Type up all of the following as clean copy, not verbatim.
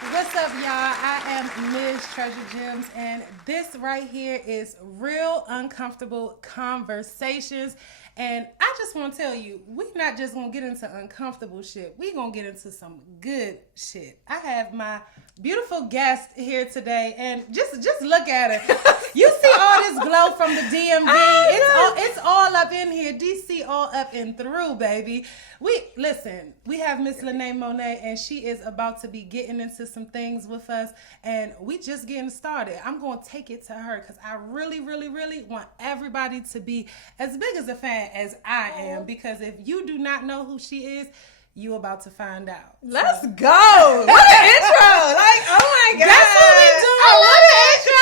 What's up, y'all? I am Ms. Treasure Gems, and this right here is Real Uncomfortable Conversations. And I just want to tell you, we're not just going to get into uncomfortable shit. We're going to get into some good shit. I have my beautiful guest here today, and just look at her. You see all this glow from the DMV. It's all up in here. DC all up and through, baby. We have Miss Lene Monet, and she is about to be getting into some things with us, and we just getting started. I'm going to take it to her because I really, really, really want everybody to be as big as a fan as I am, because if you do not know who she is, you about to find out. Let's go. What an intro. Like, oh my God. That's what we do. I love the intro.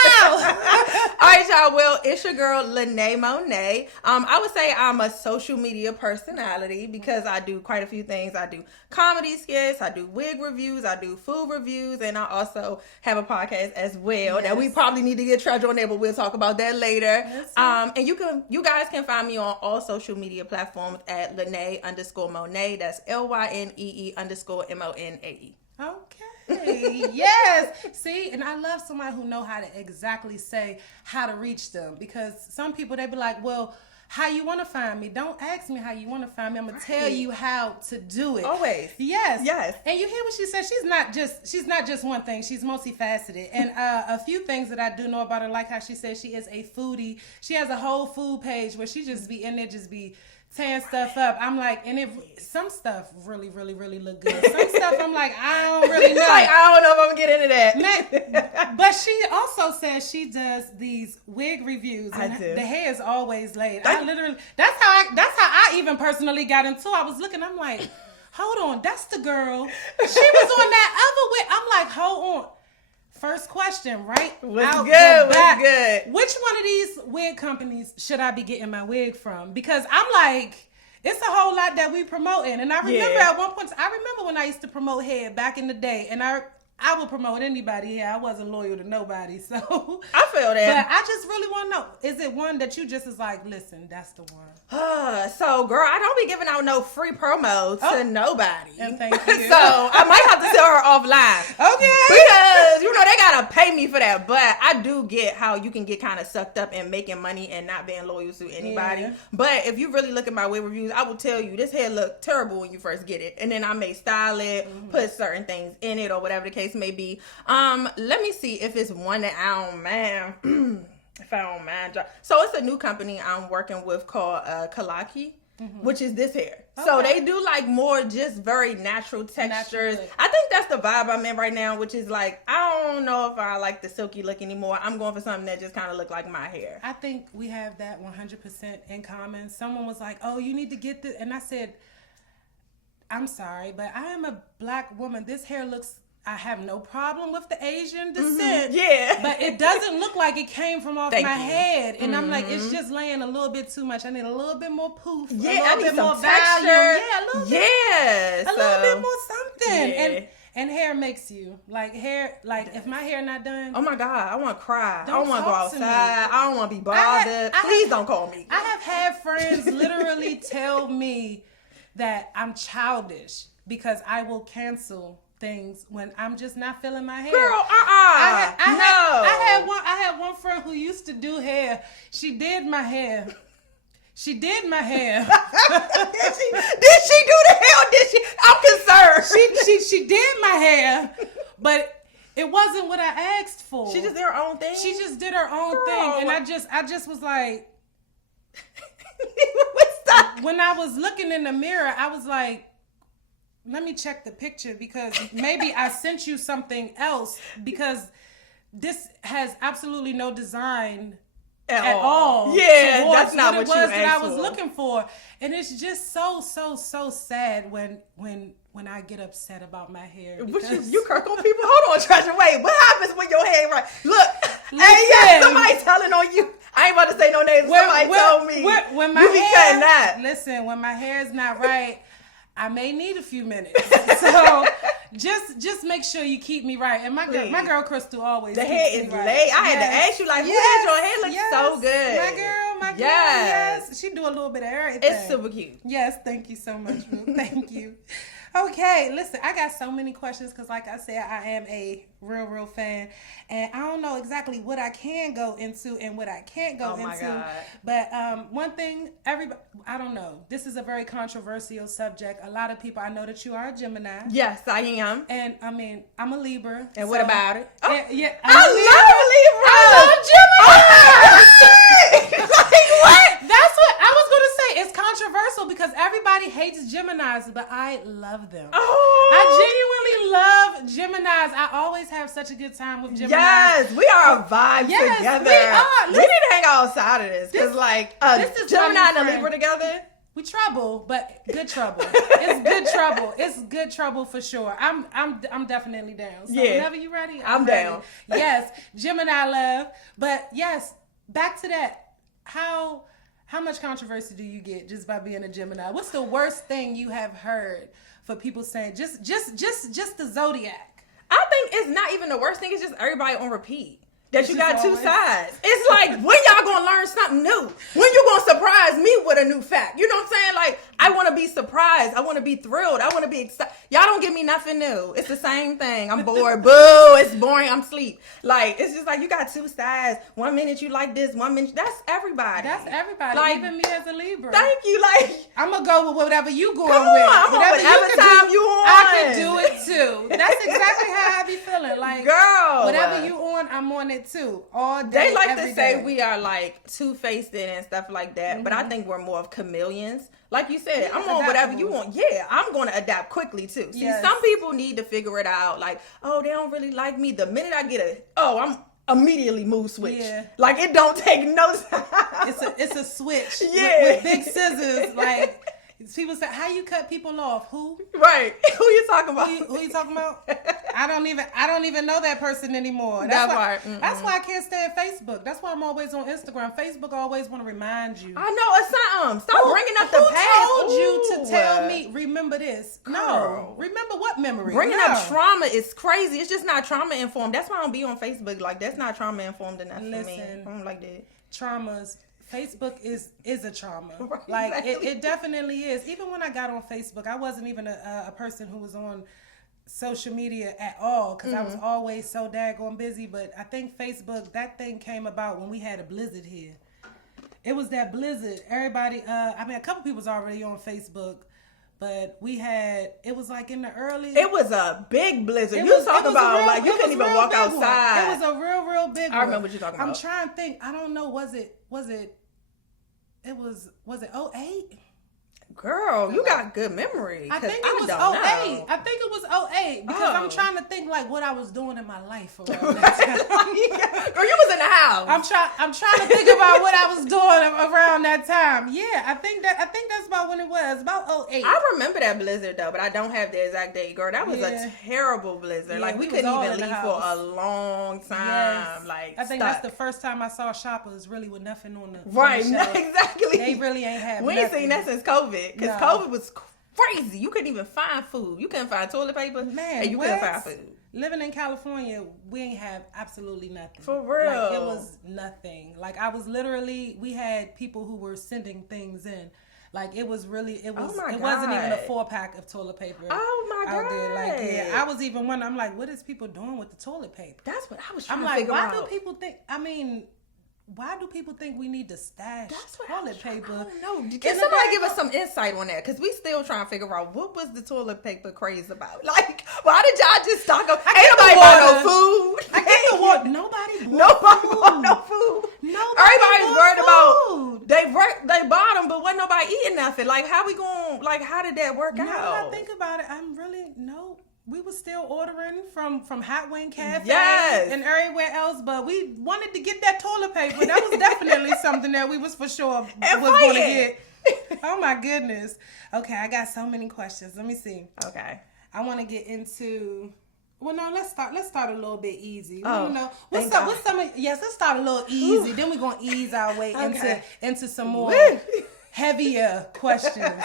All right, y'all. Well, it's your girl, Lene Monet. I would say I'm a social media personality because I do quite a few things. I do comedy skits, I do wig reviews, I do food reviews, and I also have a podcast as well that we probably need to get Treasure on there, but we'll talk about that later. Yes, And you guys can find me on all social media platforms at Lene_Monet. That's LYNEE_MONAE. Okay. Yes. See, and I love somebody who know how to exactly say how to reach them, because some people, they be like, well, how you want to find me? Don't ask me how you want to find me. I'm gonna tell you how to do it. Always. Yes. Yes. And you hear what she said? She's not just one thing. She's multifaceted. And a few things that I do know about her, like how she said she is a foodie. She has a whole food page where she just be in there, just be tearing stuff up. I'm like, and some stuff really, really, really look good. Some stuff I'm like, I don't really know. Like, I don't know if I'm gonna get into that. But she also says she does these wig reviews, and I do. the hair is always laid. I literally, that's how I even personally got into. I was looking, I'm like, hold on, that's the girl. She was on that other wig. I'm like, hold on. First question, right? What's good? Which one of these wig companies should I be getting my wig from? Because I'm like, it's a whole lot that we promoting. And I remember at one point, I remember when I used to promote hair back in the day, and I would promote anybody here. I wasn't loyal to nobody. So I feel that. But I just really want to know, is it one that you just is like, listen, that's the one? So, girl, I don't be giving out no free promo to nobody. And thank you. So I might have to tell her offline. Okay. Because, they got to pay me for that. But I do get how you can get kind of sucked up in making money and not being loyal to anybody. Yeah. But if you really look at my wig reviews, I will tell you, this hair look terrible when you first get it. And then I may style it, put certain things in it, or whatever the case may be. Let me see if it's one that I don't mind. If I don't mind. So it's a new company I'm working with called Kalaki, which is this hair. Okay. So they do like more just very natural textures. Naturally. I think that's the vibe I'm in right now, which is like, I don't know if I like the silky look anymore. I'm going for something that just kind of look like my hair. I think we have that 100% in common. Someone was like, oh, you need to get this. And I said, I'm sorry, but I am a black woman. This hair looks... I have no problem with the Asian descent. Yeah. But it doesn't look like it came from off my head. And I'm like, it's Mm-hmm. just laying a little bit too much. I need a little bit more poof. Yeah, a little I need bit some more texture. volume. Yeah, a little bit. Yeah. A little bit more something. Yeah. And hair makes you. Like hair, like if my hair not done. Oh my God, I want to cry. I Don't don't want to go talk to me. outside. I don't want to be bothered. Please don't call me. I have had friends literally tell me that I'm childish because I will cancel things when I'm just not feeling my hair. Girl, I had one friend who used to do hair. She did my hair. Did she do the hair or did she? I'm concerned. She did my hair, but it wasn't what I asked for. She just did her own thing. She just did her own thing, and I just was like, when I was looking in the mirror, I was like, let me check the picture because maybe I sent you something else, because this has absolutely no design at all. Yeah, that's not what it was you that I asked was for. looking for. And it's just so sad when I get upset about my hair. You kirk on people? Hold on, Treasure. Wait, what happens when your hair ain't right? Look, somebody telling on you. I ain't about to say no names. Somebody told me. When my you be cutting that. Listen, when my hair is not right, I may need a few minutes. So just make sure you keep me right. And my girl Crystal always the keeps hair me is right. laid. I had to ask you, like, who did your hair look so good? My girl, yes. She do a little bit of everything. It's super cute. Yes, thank you so much, Boo. Thank you. Okay, listen, I got so many questions because, like I said, I am a real fan, and I don't know exactly what I can go into and what I can't go Oh my into. God. But one thing, everybody, I don't know. This is a very controversial subject. A lot of people, I know that you are a Gemini, Yes, I am. and I mean, I'm a Libra. And what about it? Oh, Yeah, I love Libra. I love Gemini. Like what? That's what I was gonna say. It's controversial because everybody hates Geminis, but I love them. Oh, I genuinely love Geminis. I always have such a good time with Geminis. yes, we are a vibe Yes, together. we are. We need to hang outside of this because, like, this is Gemini my and a friend. Libra together. We trouble, but good trouble. It's good trouble. It's good trouble for sure. I'm definitely down. So Yeah. whenever you're ready, I'm ready. down. Yes, Gemini love. But yes, back to that. How much controversy do you get just by being a Gemini? What's the worst thing you have heard for people saying just the zodiac? I think it's not even the worst thing. It's just everybody on repeat. That It's you just got two always- sides. It's like, when y'all gonna learn something new? When you gonna surprise me with a new fact? You know what I'm saying? Like, I want to be surprised. I want to be thrilled. I want to be excited. Y'all don't give me nothing new. It's the same thing. I'm bored. Boo. It's boring. I'm sleep. Like, it's just like you got two sides. 1 minute you like this. 1 minute. That's everybody. That's everybody, Like, even me as a Libra. Thank you. Like, I'm gonna go with whatever you going come on. with. I'm on whatever can time do, you on. I can do it too. That's exactly how I be feeling. Like, girl. whatever you on, I'm on it too. All day. They like every to say day. we are like two-faced and stuff like that, but I think we're more of chameleons. Like you said, I'm on whatever you want. Yeah, I'm going to adapt quickly too. See, Yes. some people need to figure it out. Like, oh, they don't really like me. The minute I get I'm immediately mood switch. Yeah. Like, it don't take no time. It's a switch. Yeah. With big scissors. Like, people say, how you cut people off? Who? Right. Who you talking about? Who you talking about? I don't even know that person anymore. That why, part. That's why I can't stand Facebook. That's why I'm always on Instagram. Facebook always want to remind you. I know it's something. Stop bringing up the past. Who told you to Ooh. tell me, remember this? Girl. No. Remember what memory? Bringing No. up trauma is crazy. It's just not trauma informed. That's why I don't be on Facebook. Like, that's not trauma informed enough for me. Listen. I don't like that. Traumas. Facebook is a trauma. Right, Like, exactly. it definitely is. Even when I got on Facebook, I wasn't even a person who was on social media at all because I was always so daggone busy. But I think Facebook, that thing came about when we had a blizzard here. It was that blizzard. Everybody, I mean, a couple people was already on Facebook, but it was like in the early. It was a big blizzard. It You was- talk it was a about real- like you it couldn't was even real walk big one. outside. It was a real big one. I remember what you're talking I'm about. trying to think. I don't know. Was it 08? Girl, you got good memory. I 'cause think it was don't 08. know. I think it was 08 because Oh. I'm trying to think like what I was doing in my life around that time. Girl, you was in the house. I'm trying to think about what I was doing around that time. Yeah, I think that's about when it was. About 08. I remember that blizzard though, but I don't have the exact date, girl. That was Yeah. a terrible blizzard. Yeah, like we we was couldn't all even in the leave for house. a long time. Yes. Like I think stuck. that's the first time I saw shoppers really with nothing on the right. on the shelf. Exactly. They really ain't have We ain't nothing. seen that since COVID because No. COVID was crazy. You couldn't even find food. You couldn't find toilet paper. Man, and you couldn't what? find food. Living in California, we ain't have absolutely nothing. For real. Like, it was nothing. Like, I was literally, we had people who were sending things in. Like, it was really, it Oh my wasn't even a God. 4-pack of toilet paper. Oh my out there. Like, God. yeah, I was even wondering, I'm like, what is people doing with the toilet paper? That's what I was trying I'm to like, figure why out. do people think, why do people think we need to stash That's what I toilet was trying- paper? I don't know. in Can the somebody bag give us of- some insight on that? Because we still trying to figure out what was the toilet paper craze about. Like, why did y'all just stock up? Ain't get the nobody bought no water. food. I get the water. Nobody bought Nobody food. bought no food. Nobody Everybody's bought worried food. about they bought them, but wasn't nobody eating nothing. Like, how we going? Like, how did that work Now that I out? think about it, we were still ordering from Hot Wing Cafe Yes. and everywhere else, but we wanted to get that toilet paper. That was definitely something that we was for sure was going to fighting. get. Oh my goodness. Okay, I got so many questions. Let me see. Okay. I want to get into. Well, no, let's start a little bit easy. Oh, You know, thank God. let's start a little easy. Then we're gonna ease our way Okay. into some more Woo. heavier questions.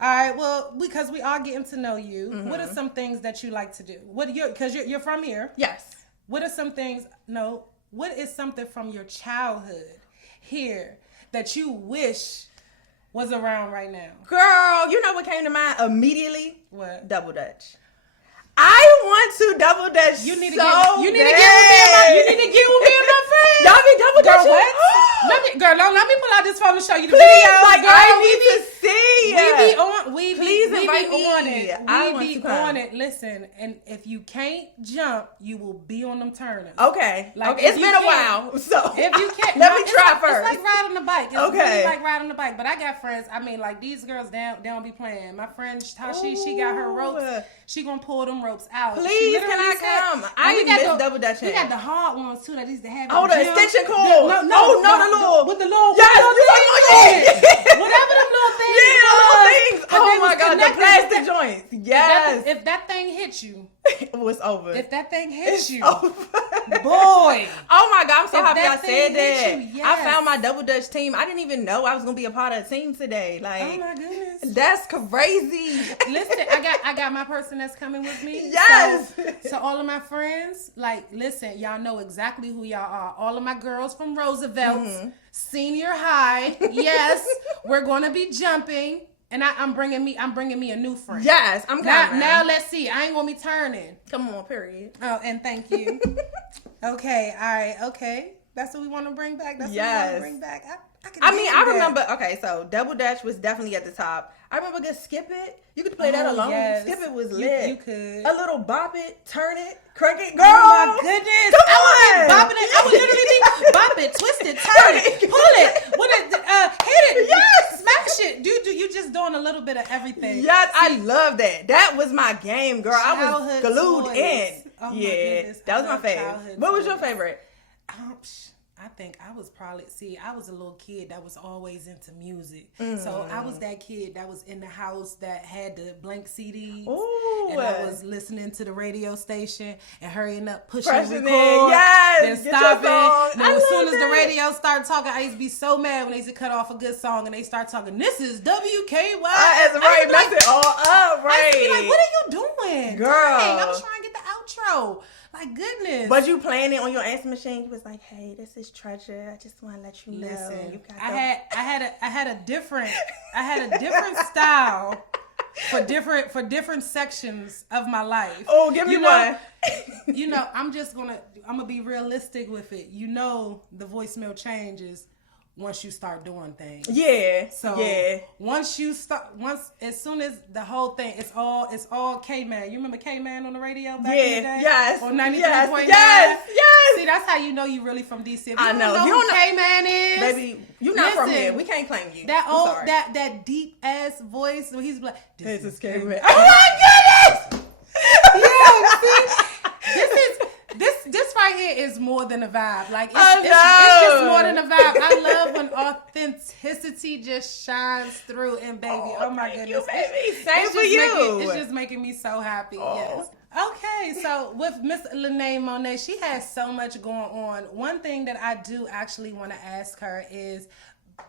All right. Well, because we are getting to know you, Mm-hmm. what are some things that you like to do? Because you're from here. Yes. What are some things? No. What is something from your childhood here that you wish was around right now? Girl, you know what came to mind immediately? What? Double Dutch. I want to double dutch. You need to so get. You need to get with me and my. You need to get with me and my friends. Y'all be double Girl, dutching? what? let me pull out this phone and show you the Please, video. like, Girl, I need to see. Please we invite be on me. it. I We want be to come. on it. Listen, and if you can't jump, you will be on them turners. Okay. Like, okay. It's if you been a can't- while, so If you can't, let me it's try like, first. It's like riding the bike. It's Okay. really like riding the bike. But I got friends. I mean, like these girls, they don't be playing. My friend Tashi, she got her ropes. She gonna pull them ropes out. Please, can I come? I we miss got double dutching. We got the hard ones too that used to have. Oh, at the gym. extension cord. The little. with the little. Yes, with the you little like, things oh, on it. yeah. Whatever them little things. Yeah, was, little things. but Oh they my was God, the connected. plastic joints. Yes. If that thing hit you, It was over. if that thing hit you, over. boy. Oh my God, I'm so If happy that I thing said that. hit you, I yes. found my double dutch team. I didn't even know I was gonna be a part of a team today. Like, Oh my goodness. that's crazy. Listen, I got my person that's coming with me. Yes. So all of my friends, like, listen, y'all know exactly who y'all are. All of my girls from Roosevelt, senior high. Yes, we're gonna be jumping, and I'm bringing me a new friend. Yes, I'm coming. Now let's see. I ain't gonna be turning. Come on, period. Oh, and thank you. Okay, all right, okay. That's what we want to bring back. That's what we want Yes. to bring back. I remember. Okay, so double dutch was definitely at the top. I remember good skip it. You could play that Oh, alone. yes. Skip it was lit. You could. A little bop it, turn it, crank it, girl. Oh my goodness! Come I would on. be bopping it. I would literally be bop it, twist it, turn it, pull it, when it, hit it, Yes. smash it. You just doing a little bit of everything. Yes, I love that. That was my game, girl. I was Childhood glued toys. in. Oh my Yeah, goodness. that was I my love favorite. childhood What was your toys. favorite? I think I was probably I was a little kid that was always into music. So I was that kid that was in the house that had the blank CDs. Ooh. And I was listening to the radio station and hurrying up, pushing Pressing record, it. Yes. then Get your stopping. song. And I as soon love as the that. radio started talking, I used to be so mad when they used to cut off a good song and they start talking, this is WKY. That's right. Mess it all up, I used to be right? like, what are you doing? Girl. Dang, I was trying to get the outro. Like, goodness. Was you playing it on your answer machine? You was like, "Hey, this is Treasure. I just want to let you know Listen, you got I had a different style for different sections of my life. Oh, give me one. I'm gonna be realistic with it. You know, the voicemail changes once you start doing things. Yeah. So yeah. as soon as the whole thing, it's all K-Man. You remember K-Man on the radio back in the day? Yes. Or 93.9? Yes. See, that's how you know you really from DC. If you I know. Don't You know don't who K-Man is. Baby, you not from Listen, here. We can't claim you. That I'm old sorry. that deep ass voice where he's like, This is K-Man. Oh my goodness! Yeah, see, this right here is more than a vibe. Like it's just more than a vibe. I love when authenticity just shines through. And baby, oh my thank goodness, you, baby. it's Same just for you. it's just making me so happy. Yes. Okay, so with Miss Lene Monet, she has so much going on. One thing that I do actually want to ask her is,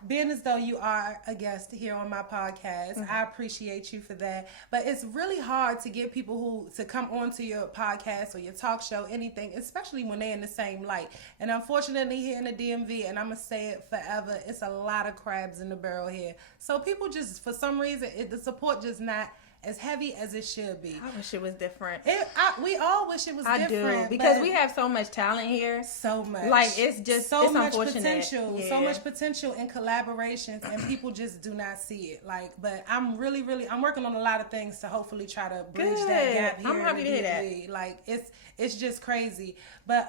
being as though you are a guest here on my podcast, I appreciate you for that. But it's really hard to get people to come onto your podcast or your talk show, anything, especially when they're in the same light. And unfortunately, here in the DMV, and I'm going to say it forever, it's a lot of crabs in the barrel here. So people just, for some reason, the support just not as heavy as it should be. I wish it was different. We all wish it was different. I do, because we have so much talent here. So much. Like, it's just so it's much unfortunate. potential. Yeah. So much potential in collaborations, and people just do not see it. Like, but I'm really I'm working on a lot of things to hopefully try to bridge that gap here. I'm happy to hear that. Like, it's just crazy. But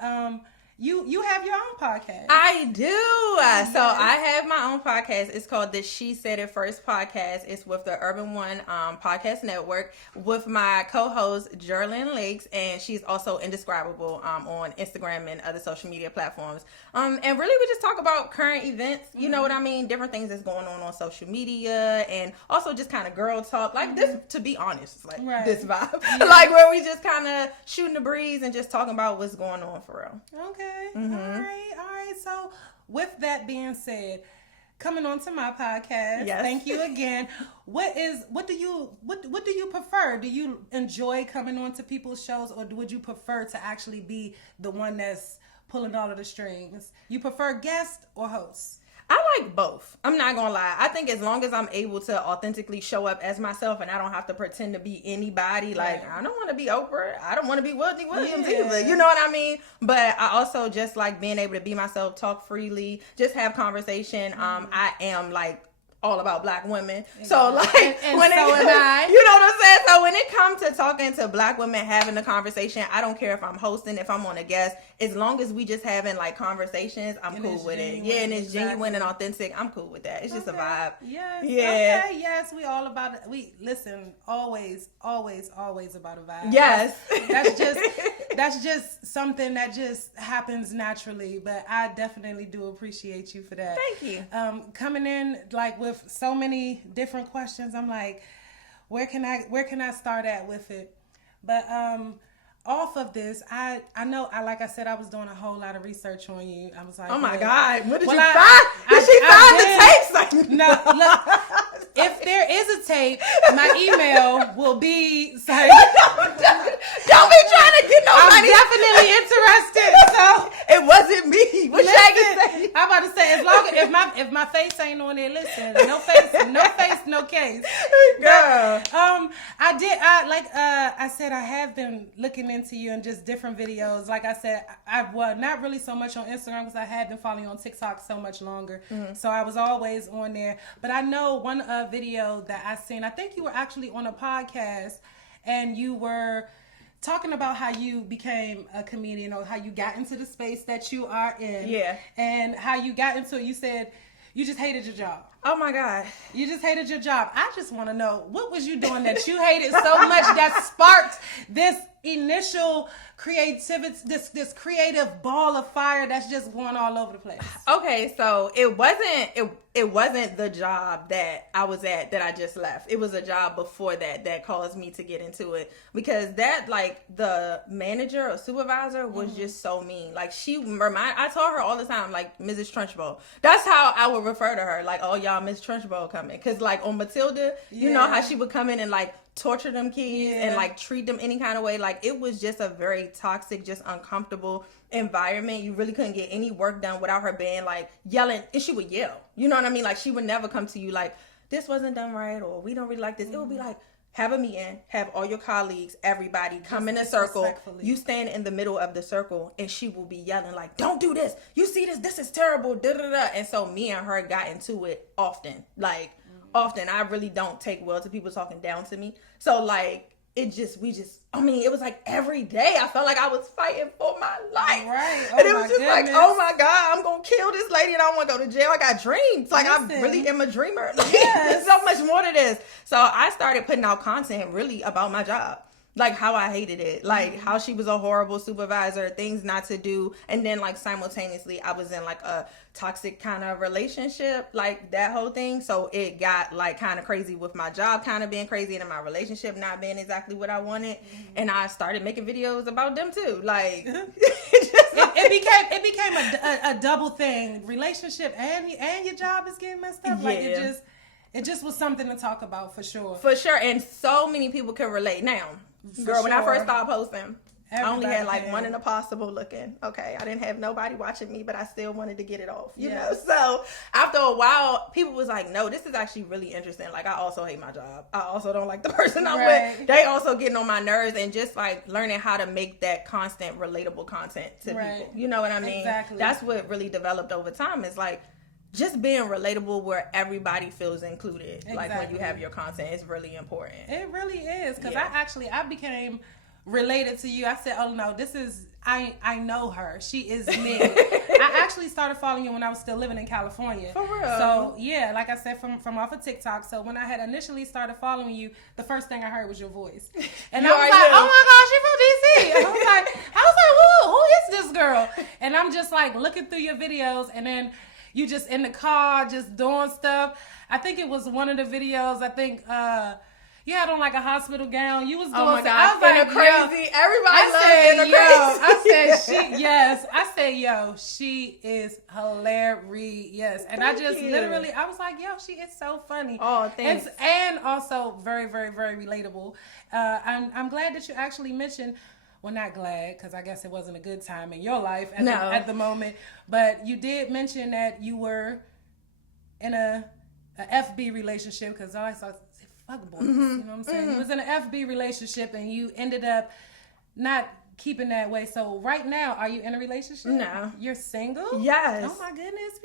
you have your own podcast. I do. So I have my own podcast. It's called the She Said It First podcast. It's with the Urban One podcast network with my co-host Jerlyn Lakes, and she's also indescribable on Instagram and other social media platforms. And really we just talk about current events. You know what I mean? Different things that's going on social media, and also just kind of girl talk. Like this, to be honest, like this vibe. Yeah. Like where we just kind of shooting the breeze and just talking about what's going on for real. Okay. All right. So with that being said, coming on to my podcast, thank you again. What do you prefer? Do you enjoy coming on to people's shows, or would you prefer to actually be the one that's pulling all of the strings? You prefer guest or host? I like both. I'm not gonna lie. I think as long as I'm able to authentically show up as myself and I don't have to pretend to be anybody, like I don't want to be Oprah. I don't want to be Whitney Williams either. You know what I mean? But I also just like being able to be myself, talk freely, just have conversation. I am like all about Black women. So like and when so am I. You know what I'm saying? So when it comes to talking to Black women, having a conversation, I don't care if I'm hosting, if I'm on a guest, as long as we just having like conversations, I'm cool with it. Yeah, and it's genuine and authentic. I'm cool with that. It's just a vibe. Yes. Yeah. Okay. Yes, we all about it. We listen, always about a vibe. Yes. That's just something that just happens naturally. But I definitely do appreciate you for that. Thank you. Coming in like with so many different questions, I'm like, where can I start at with it? But off of this, I know, like I said, I was doing a whole lot of research on you. I was like, oh my God, what did you find? Did she find the tapes? No, look, if there is a tape, my email will be. Sorry. Don't be trying to get nobody. I'm definitely interested. So it wasn't me. What Shaggy say? I'm about to say, as long as if my face ain't on there, listen, no face, no case. Girl. But, I said, I have been looking into you in just different videos. Like I said, not really so much on Instagram because I had been following you on TikTok so much longer. Mm-hmm. So I was always on there. But I know one video that I seen, I think you were actually on a podcast and you were talking about how you became a comedian or how you got into the space that you are in. Yeah. And how you got into it. You said you just hated your job. Oh my God. You just hated your job. I just want to know, what was you doing that you hated so much that sparked this initial creativity, this creative ball of fire that's just going all over the place? Okay, so it wasn't the job that I was at that I just left. It was a job before that caused me to get into it, because that, like, the manager or supervisor was just so mean. Like, I told her all the time, like, Mrs. Trunchbull. That's how I would refer to her, like, oh y'all, Miss Trunchbull coming, because like on Matilda, you know how she would come in and like torture them kids and like treat them any kind of way. Like, it was just a very toxic, just uncomfortable environment. You really couldn't get any work done without her being like yelling, and she would yell, you know what I mean? Like, she would never come to you like, this wasn't done right, or we don't really like this. It would be like, have a meeting, have all your colleagues, everybody come in a circle. You stand in the middle of the circle and she will be yelling like, don't do this. You see this is terrible. Da, da, da. And so me and her got into it often. Like, often. I really don't take well to people talking down to me. So like, it was like every day I felt like I was fighting for my life. Right. And it was just like, oh my God, I'm going to kill this lady and I don't want to go to jail. I got dreams. Like, I really am a dreamer. Like, there's so much more to this. So I started putting out content really about my job. Like, how I hated it, like how she was a horrible supervisor, things not to do. And then like simultaneously I was in like a toxic kind of relationship, like that whole thing. So it got like kind of crazy with my job kind of being crazy and my relationship not being exactly what I wanted. And I started making videos about them too. Like, it became a double thing, relationship and your job is getting messed up. Like, it just was something to talk about for sure. For sure. And so many people can relate now. Girl, when I first started posting, I only had like one in a possible looking. Okay, I didn't have nobody watching me, but I still wanted to get it off, you know? So after a while, people was like, no, this is actually really interesting. Like, I also hate my job. I also don't like the person I'm with. They also getting on my nerves, and just like learning how to make that constant relatable content to people. You know what I mean? Exactly. That's what really developed over time, is like just being relatable where everybody feels included. Exactly. Like, when you have your content, it's really important. It really is, because I became related to you. I said, oh no, this is, I know her. She is me. I actually started following you when I was still living in California. For real? So yeah, like I said, from off of TikTok. So when I had initially started following you, the first thing I heard was your voice. And I was like, oh my gosh, you're from DC. I was like, who is this girl? And I'm just like looking through your videos, and then you just in the car, just doing stuff. I think it was one of the videos. I think you had on like a hospital gown. You was doing. Oh my God, I was like, crazy. Everybody I said, yo, she is hilarious. And I just literally, I was like, yo, she is so funny. Oh, thanks. And also very, very, very relatable. I'm glad that you actually mentioned. Well, not glad, because I guess it wasn't a good time in your life at the moment. But you did mention that you were in a FB relationship, because I saw fuck boys, you know what I'm saying? You was in an FB relationship and you ended up not keeping that way. So right now, are you in a relationship? No. You're single? Yes. Oh my goodness.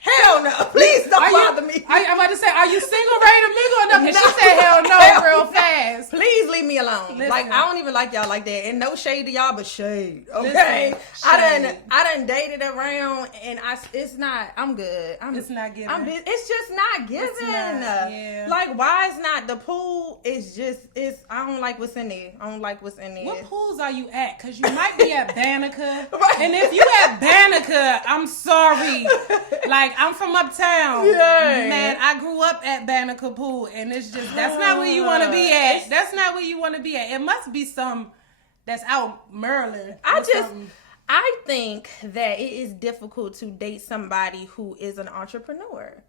Hell no. Please don't bother me. I'm about to say, are you single, ready to mingle or no? Because she said hell no real fast. Please leave me alone. Listen. Like, I don't even like y'all like that. And no shade to y'all, but shade. Okay? Listen, shade. I done dated around and it's not, I'm good. It's not giving. It's just not giving. Yeah. Like, why is not the pool? I don't like what's in there. I don't like what's in there. What pools are you at? Because you might be at Banneker. Right. And if you at Banneker, I'm sorry. Like, I'm from uptown. Yeah. Man, I grew up at Banneker Pool. And it's just, that's not where you want to be at. That's not where you want to be at. It must be some that's out Maryland. I think that it is difficult to date somebody who is an entrepreneur.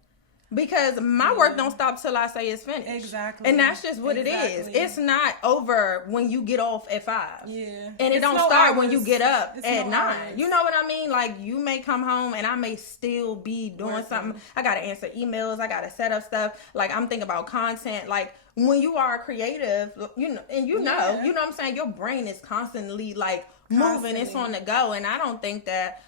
Because my work don't stop till I say it's finished. Exactly. And that's just what it is. It's not over when you get off at 5. Yeah. And it don't start when you get up at 9. Hours. You know what I mean? Like, you may come home and I may still be doing something. I got to answer emails. I got to set up stuff. Like, I'm thinking about content. Like, when you are a creative, you know what I'm saying? Your brain is constantly, like, moving. It's on the go. And I don't think that,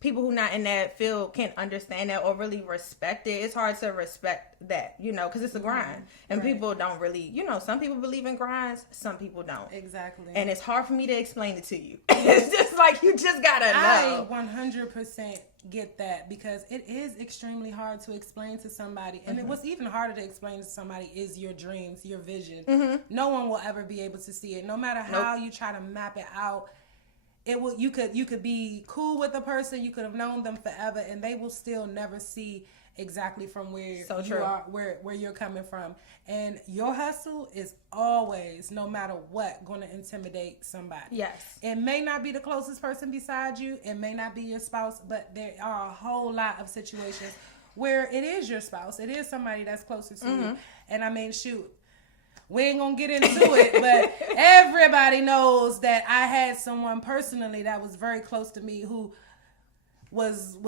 people who not in that field can understand that or really respect it. It's hard to respect that, because it's a grind. And people don't really, some people believe in grinds, some people don't. Exactly. And it's hard for me to explain it to you. It's just like, you just gotta know. I 100% get that, because it is extremely hard to explain to somebody. And what's even harder to explain to somebody is your dreams, your vision. No one will ever be able to see it. No matter how you try to map it out, you could be cool with a person, you could have known them forever, and they will still never see exactly from where you are, where you're coming from. And your hustle is always, no matter what, going to intimidate somebody. Yes. It may not be the closest person beside you, it may not be your spouse, but there are a whole lot of situations where it is your spouse, it is somebody that's closer to you. And I mean, shoot, we ain't gonna get into it, but everybody knows that I had someone personally that was very close to me who was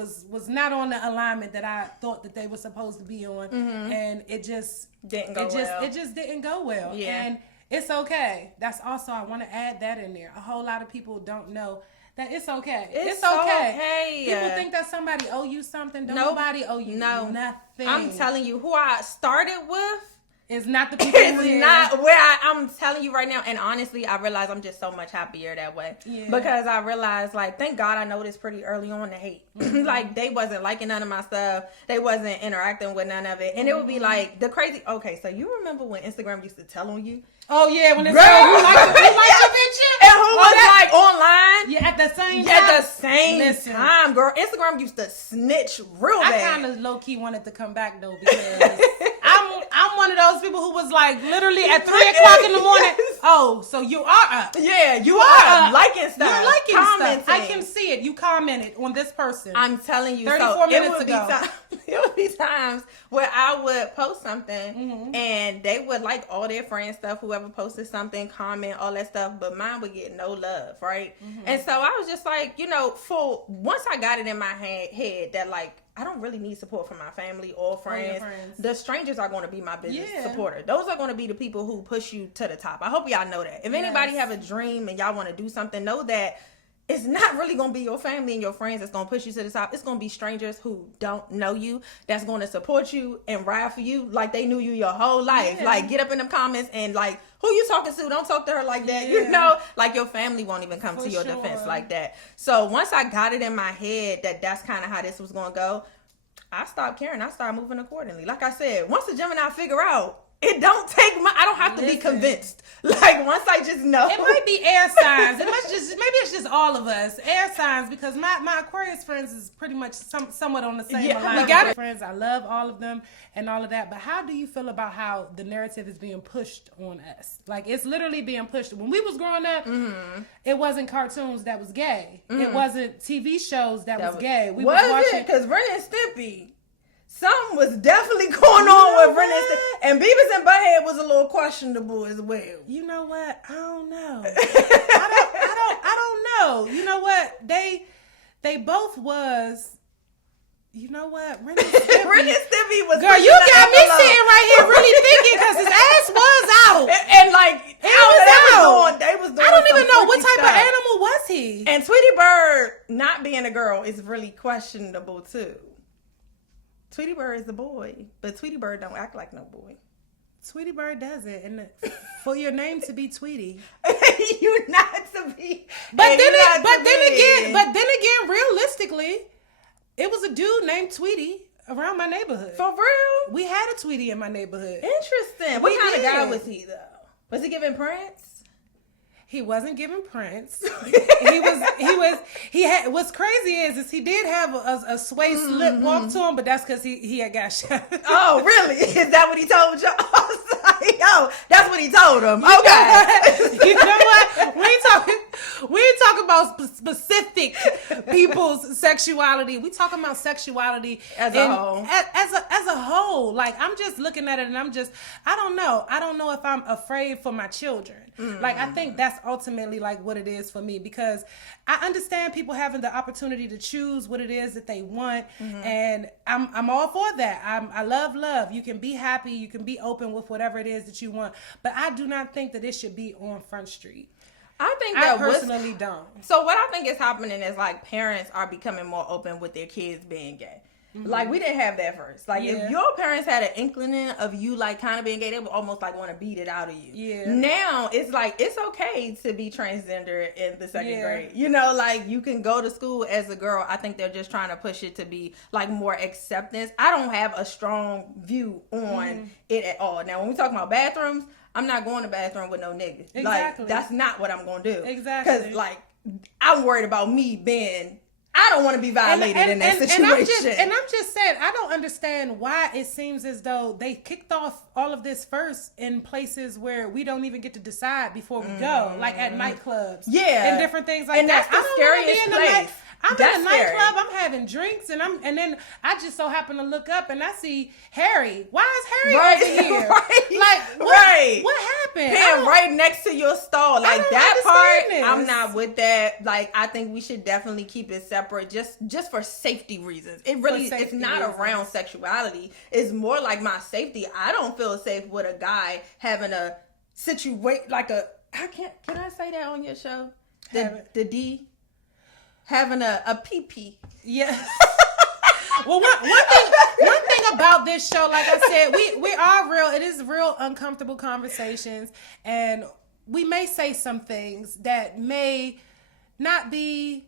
not on the alignment that I thought that they were supposed to be on, and it just didn't go well. It just didn't go well, and it's okay. That's also, I want to add that in there. A whole lot of people don't know that it's okay. It's okay. People think that somebody owe you something. Nobody owe you nothing. I'm telling you, who I started with. It's not the people. It's not where I'm telling you right now. And honestly, I realize I'm just so much happier that way. Yeah. Because I realized, like, thank God I noticed pretty early on the hate. Like, they wasn't liking none of my stuff. They wasn't interacting with none of it. And it would be like the crazy. Okay, so you remember when Instagram used to tell on you? Oh yeah, when it's you like the picture, and who was like online? Yeah, at the same time. At the same time, girl. Instagram used to snitch real bad. I kind of low key wanted to come back though, because I'm one of those people who was like literally at 3:00 in the morning. Oh, so you are up? Yeah, you are up. Liking stuff. You're liking stuff. I can see it. You commented on this person. I'm telling you. 34 minutes ago. It would be times where I would post something and they would like all their friends' stuff, whoever posted something, comment, all that stuff, but mine would get no love, right? And so I was just like, for once I got it in my head that like, I don't really need support from my family or friends. The strangers are going to be my biggest supporter. Those are going to be the people who push you to the top. I hope y'all know that. If anybody have a dream and y'all want to do something, know that it's not really going to be your family and your friends that's going to push you to the top. It's going to be strangers who don't know you that's going to support you and ride for you like they knew you your whole life. Yeah. Like, get up in them comments and like, who you talking to? Don't talk to her like that. Yeah. Like your family won't even come to your defense like that. So once I got it in my head that that's kind of how this was going to go, I stopped caring. I started moving accordingly. Like I said, once the Gemini figure out, it don't take I don't have to be convinced. Like, once I just know. It might be air signs. Maybe it's just all of us. Air signs, because my Aquarius friends is pretty much somewhat on the same line. We got it. Friends, I love all of them and all of that. But how do you feel about how the narrative is being pushed on us? Like, it's literally being pushed. When we was growing up, it wasn't cartoons that was gay. It wasn't TV shows that was gay. We was watching, because Ren and Stimpy. Something was definitely going on with Ren and Beavis and Butthead was a little questionable as well. You know what? I don't know. I don't know. You know what? They both was You know what? Ren and Stimpy. Ren and Stimpy was. Girl, you got me sitting right here really thinking because his ass was out. And like, it was out. They was doing I don't even know what type stuff. of animal was he. And Tweety Bird not being a girl is really questionable too. Tweety Bird is a boy, but Tweety Bird don't act like no boy. Tweety Bird does it, and for your name to be Tweety, you not to be. But then again, realistically, it was a dude named Tweety around my neighborhood. For real, we had a Tweety in my neighborhood. Interesting. What kind of guy was he though? Was he giving Prince? He wasn't giving Prince. What's crazy is he did have a sway slip walk to him, but that's because he had got shot. Oh, really? Is that what he told you? I was like, oh, that's what he told him. Okay. You know what? We ain't talking about specific people's sexuality. We talking about sexuality as a whole. As a whole. Like, I'm just looking at it and I don't know. I don't know if I'm afraid for my children. Like, I think that's ultimately like what it is for me, because I understand people having the opportunity to choose what it is that they want, and I'm all for that. I love. You can be happy, you can be open with whatever it is that you want, but I do not think that it should be on Front Street. I personally don't. So what I think is happening is like parents are becoming more open with their kids being gay. Like, we didn't have that first. Like, if your parents had an inkling of you, like, kind of being gay, they would almost, like, want to beat it out of you. Yeah. Now, it's like, it's okay to be transgender in the second grade. You know, like, you can go to school as a girl. I think they're just trying to push it to be, like, more acceptance. I don't have a strong view on it at all. Now, when we talk about bathrooms, I'm not going to the bathroom with no nigga. Exactly. Like, that's not what I'm going to do. Exactly. Because, like, I'm worried about me being... I don't want to be violated in that situation. And I'm just saying, I don't understand why it seems as though they kicked off all of this first in places where we don't even get to decide before we go, like at nightclubs, and different things like that. And that's the scariest place. I'm in a nightclub, I'm having drinks, and then I just so happen to look up and I see Harry. Why is Harry over here? Like, what happened? Him right next to your stall. Like, that part, I'm not with that. Like, I think we should definitely keep it separate just for safety reasons. It really, it's not around sexuality. It's more like my safety. I don't feel safe with a guy having a situation, like can I say that on your show? The D? Having a pee-pee. Yes. Well, one thing about this show, like I said, we are real. It is real uncomfortable conversations, and we may say some things that may not be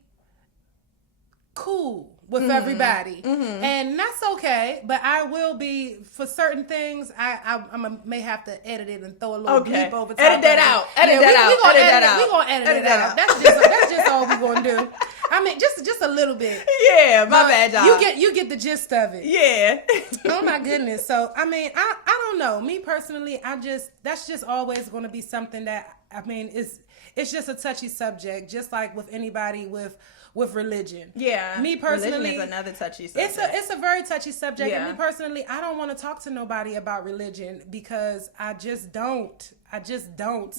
cool with everybody, and that's okay. But I will be for certain things. I may have to edit it and throw a little bleep over top. Edit that out. Edit that out. We're gonna edit it out. That's just all we're gonna do. I mean, just a little bit. Yeah, my bad, y'all. You get the gist of it. Yeah. Oh my goodness. So I mean, I don't know. Me personally, that's just always going to be something that, I mean, it's just a touchy subject, just like with anybody with religion. Yeah. Me personally, religion is another touchy subject. It's a very touchy subject. Yeah. And me personally, I don't want to talk to nobody about religion because I just don't.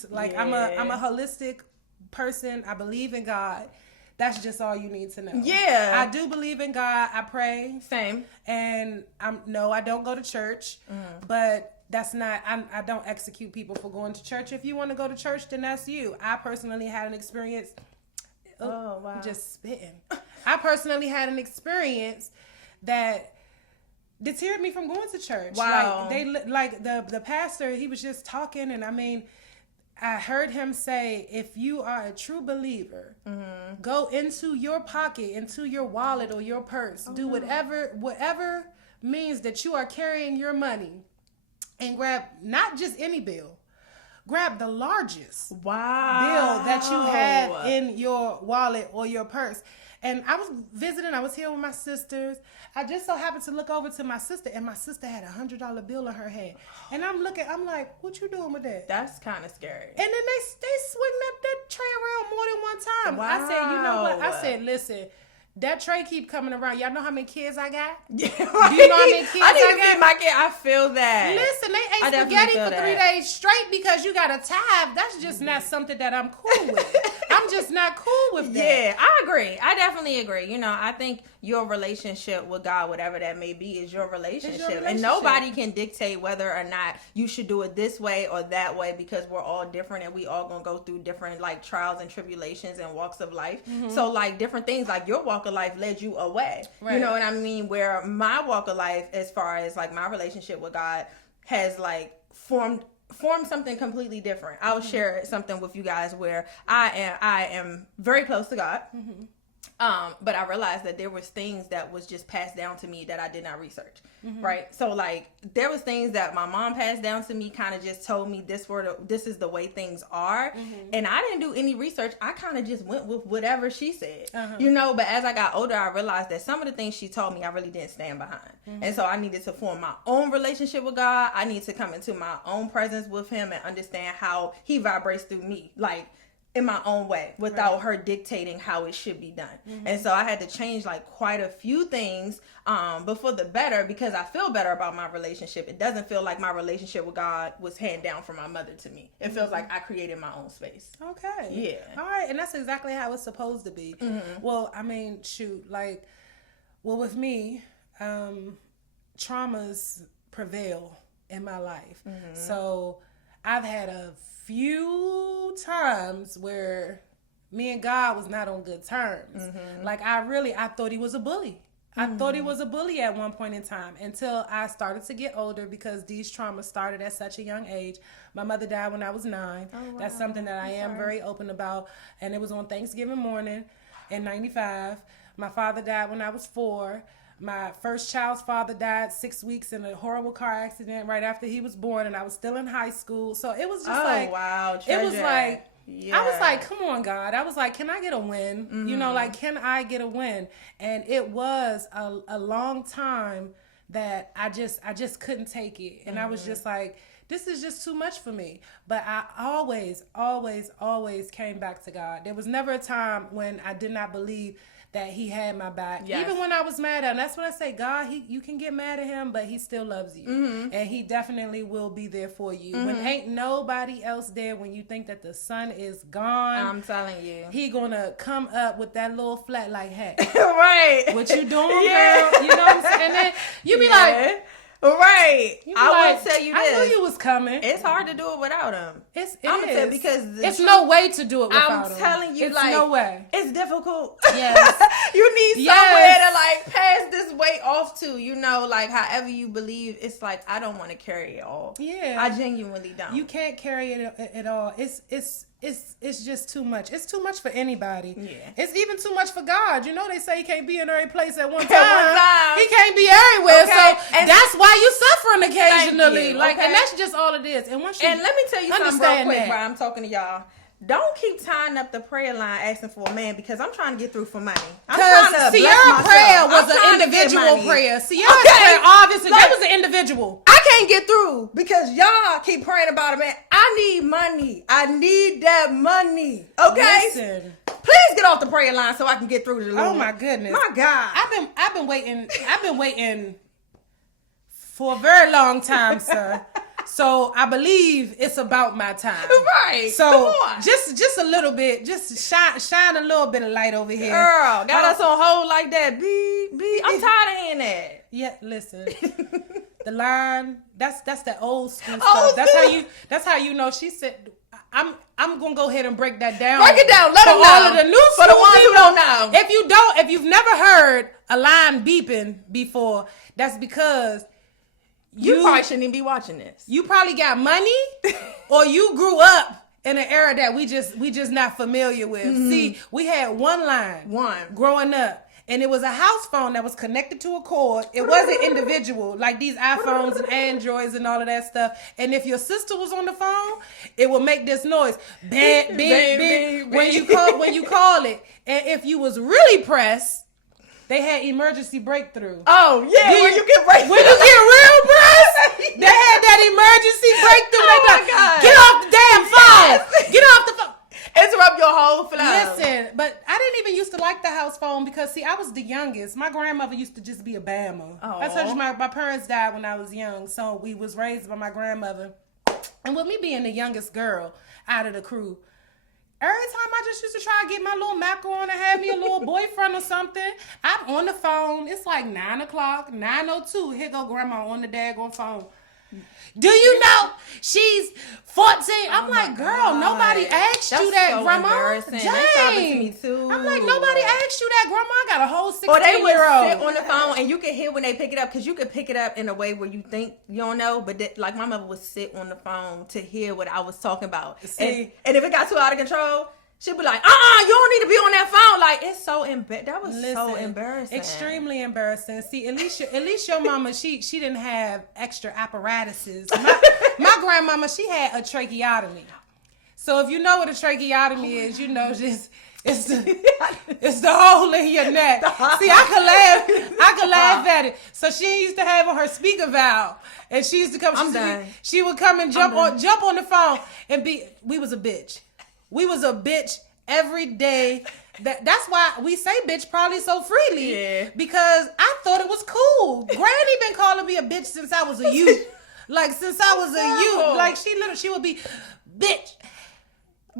Like, I'm a holistic person. I believe in God. That's just all you need to know. Yeah. I do believe in God. I pray. Same. And I don't go to church, but that's not, I don't execute people for going to church. If you want to go to church, then that's you. I personally had an experience. Oh, wow. I'm just spitting. I personally had an experience that deterred me from going to church. Wow. Like the pastor, he was just talking, and I mean, I heard him say, if you are a true believer, go into your pocket, into your wallet or your purse, do whatever means that you are carrying your money, and grab not just any bill, grab the largest bill that you have in your wallet or your purse. And I was visiting, I was here with my sisters. I just so happened to look over to my sister, and my sister had $100 bill in her hand. And I'm like, what you doing with that? That's kind of scary. And then they swing that tray around more than one time. Wow. I said, you know what? I said, listen, that tray keep coming around. Y'all know how many kids I got? Yeah, right. Do you know how many kids I need I to got? feed my kid. I feel that. Listen, they ate spaghetti for 3 days straight because you got a tab. That's just not something that I'm cool with. I'm I'm just not cool with that. Yeah, I agree. I definitely agree. You know, I think your relationship with God, whatever that may be, is your relationship. And nobody can dictate whether or not you should do it this way or that way, because we're all different and we all gonna go through different like trials and tribulations and walks of life. So like different things, like your walk of life led you away. Right. You know what I mean? Where my walk of life, as far as like my relationship with God, has like formed something completely different. I'll share something with you guys where I am very close to God. But I realized that there was things that was just passed down to me that I did not research. Right. So like there was things that my mom passed down to me, kind of just told me this is the way things are. And I didn't do any research. I kind of just went with whatever she said, you know, but as I got older, I realized that some of the things she told me, I really didn't stand behind. And so I needed to form my own relationship with God. I need to come into my own presence with him and understand how he vibrates through me. Like, in my own way, without her dictating how it should be done. And so I had to change like quite a few things, but for the better, because I feel better about my relationship. It doesn't feel like my relationship with God was handed down from my mother to me. It feels like I created my own space. Okay. Yeah. All right. And that's exactly how it's supposed to be. Well, I mean, shoot, like, well, with me, traumas prevail in my life. So I've had a few times where me and God was not on good terms. Like I thought he was a bully. I thought he was a bully at one point in time, until I started to get older, because these traumas started at such a young age. My mother died when I was 9. Oh, wow. That's something that I am very open about. And it was on Thanksgiving morning in 95. My father died when I was 4. My first child's father died 6 weeks in a horrible car accident right after he was born, and I was still in high school. So it was just treasure. It was like, I was like, come on, God. I was like, can I get a win? You know, like, can I get a win? And it was a long time that I just couldn't take it. And I was just like, this is just too much for me. But I always, always, always came back to God. There was never a time when I did not believe that he had my back. Yes. Even when I was mad at him. That's what I say. God, you can get mad at him, but he still loves you. And he definitely will be there for you. When ain't nobody else there, when you think that the sun is gone, I'm telling you, he gonna come up with that little flat like, hey. Right. What you doing, girl? You know what I'm saying? And then you be like, right. I will tell you this. I knew you was coming. It's hard to do it without him. I'm gonna say, because it's no way to do it without him. I'm telling you, it's like, no way. It's difficult. Yes. You need somewhere to like pass this weight off to, you know, like however you believe. It's like, I don't want to carry it all. Yeah. I genuinely don't. You can't carry it at all. It's just too much. It's too much for anybody. Yeah. It's even too much for God. You know, they say he can't be in every place at one time. He can't be everywhere. Okay. So and that's why you suffering occasionally. Like, and that's just all it is. And once you let me tell you something real quick while I'm talking to y'all. Don't keep tying up the prayer line asking for a man, because I'm trying to get through for money. Because Sierra's prayer was an individual prayer. Sierra's prayer, obviously, that was an individual. I can't get through because y'all keep praying about a man. I need money. I need that money. Okay? Listen. Please get off the prayer line so I can get through to the Lord. Oh my goodness. My God. I've been waiting for a very long time, sir. So I believe it's about my time. Right. So just a little bit, just shine a little bit of light over here. Girl, got us on hold like that. I'm tired of hearing that. Yeah, listen. The line, that's that old school stuff. That's how you know. She said, I'm gonna go ahead and break that down. Break it down. Let them know. All of the new for the ones who don't know. If you've never heard a line beeping before, that's because you probably shouldn't even be watching this. You probably got money, or you grew up in an era that we just not familiar with. See, we had one line growing up, and it was a house phone that was connected to a cord. It wasn't individual like these iPhones and Androids and all of that stuff. And if your sister was on the phone, it would make this noise, bang, bang, bang, when you call it. And if you was really pressed, they had emergency breakthrough. Oh, yeah, when you get breakthrough. When you get real pressed, they had that emergency breakthrough. Oh, my God. Get off the damn phone. Yes. Get off the phone. Interrupt your whole flow. Listen, but I didn't even used to like the house phone because, see, I was the youngest. My grandmother used to just be a bammer. Oh. I told you my parents died when I was young, so we was raised by my grandmother. And with me being the youngest girl out of the crew, Every time I just used to try to get my little macro on and have me a little boyfriend or something, I'm on the phone. It's like 9 o'clock, 9:02. Here go grandma on the daggone phone. Do you know she's 14? I'm like, girl, God. nobody asked That's you that, so grandma. embarrassing. Dang. That's happened to me too. I'm like, nobody asked you that, grandma. I got a whole Or they would 16-year-old. sit on the phone and you can hear when they pick it up because you could pick it up in a way where you think you don't know, but like my mother would sit on the phone to hear what I was talking about. See? And if it got too out of control, she'd be like, you don't need to be on that phone. Like, it's so that was so embarrassing. Extremely embarrassing. See, at least your mama, she didn't have extra apparatuses. My grandmama, she had a tracheotomy. So if you know what a tracheotomy is, you know just it's the hole in your neck. See, I could laugh at it. So she used to have on her speaker valve, and she used to come. She would come and jump on the phone and we was a bitch. We was a bitch every day. That's why we say bitch probably so freely. Yeah. Because I thought it was cool. Granny been calling me a bitch since I was a youth. Like since I was a youth. Like she would be, bitch,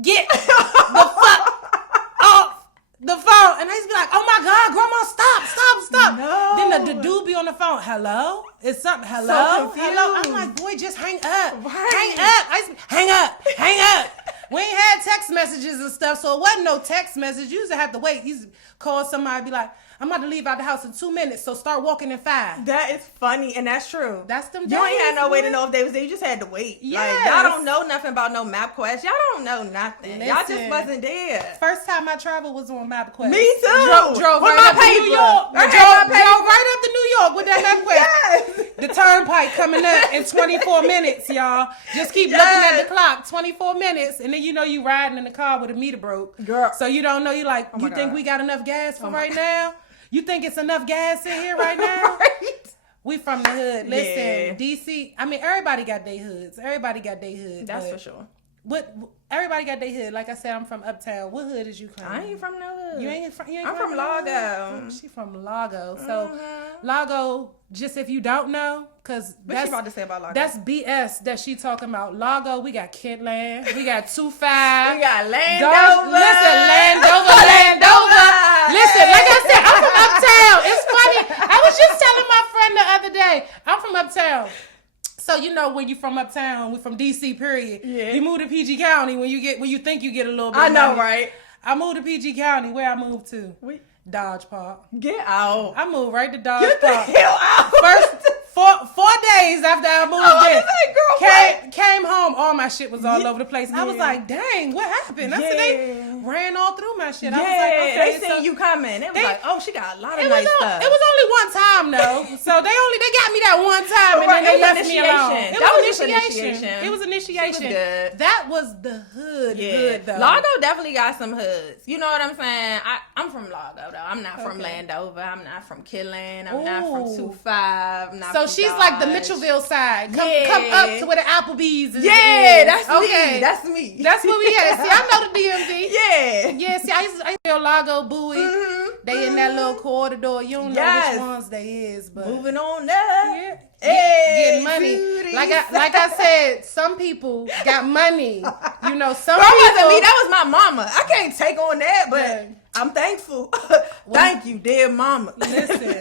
get the fuck off the phone. And I used to be like, oh my God, grandma, stop. No. Then the dude be on the phone. Hello? It's something. Hello? So Hello? I'm like, boy, just hang up. Right. Hang up. I used to be, hang up. We ain't had text messages and stuff, so it wasn't no text message. You used to have to wait. You used to call somebody, be like, I'm about to leave out the house in 2 minutes, so start walking in 5. That is funny, and that's true. That's them days. You ain't had no way to know if they was there. You just had to wait. Yes. Like, y'all don't know nothing about no MapQuest. Y'all don't know nothing. Y'all just Listen. wasn't there. First time I traveled was on MapQuest. Me too. Drove With right my up to New paper. York. I had my Drove right up to New York with that MapQuest. Yes. The turnpike coming up in 24 minutes, y'all. Just keep looking at the clock. 24 minutes, and then you know you riding in the car with a meter broke. Girl. So you don't know. You like, Oh my you think God. we got enough gas for right now? You think it's enough gas in here right now? Right. We from the hood. Listen, Yeah. DC. I mean, everybody got their hoods. Everybody got their hood. That's but for sure. What? Everybody got their hood. Like I said, I'm from Uptown. What hood is you from? I ain't from no hood. You ain't from. I'm from Largo. She from Largo. So Largo. Just if you don't know, because What you about to say about Largo? that's BS that she talking about. Largo. We got Kentland. We got 25. We got Landover. Listen, Landover. Listen, like I said, I'm from Uptown. It's funny. I was just telling my friend the other day, I'm from Uptown. So you know when you from Uptown, we from DC. Period. Yeah. You move to PG County when you think you get a little bit. I of know, money. right? I moved to PG County. Where I moved to? We Dodge Park. get out. I moved right to Dodge Get the Park. hell out. First 4 days after I moved in. Girl, Came home, all my shit was all over the place. I was like, dang, what happened? I said, they ran all through my shit. I was like, okay. They seen you coming. It was like, oh, she got a lot of It nice was, stuff. it was only one time though. So they got me that one time and then they left me alone. It That was was just initiation. It was initiation. She was good. That was the hood though. Largo definitely got some hoods. You know what I'm saying? I'm from Largo though. I'm not from Landover. I'm not from Kidland. I'm not from 25. I'm not So from she's Dodge. like the Mitchellville side. Come Yeah. up to where the Applebee's is. Yeah, that's okay. me. That's me. That's what we had. See, I know the DMV. Yeah. Yeah, see, I used to feel Largo, Bowie. They in that little corridor. You don't know which ones they is, but Moving on up. yeah. Getting money. Like I said, some people got money. You know, some That people. wasn't me. That was my mama. I can't take on that, but Yeah. I'm thankful. Thank you, dear mama. Listen,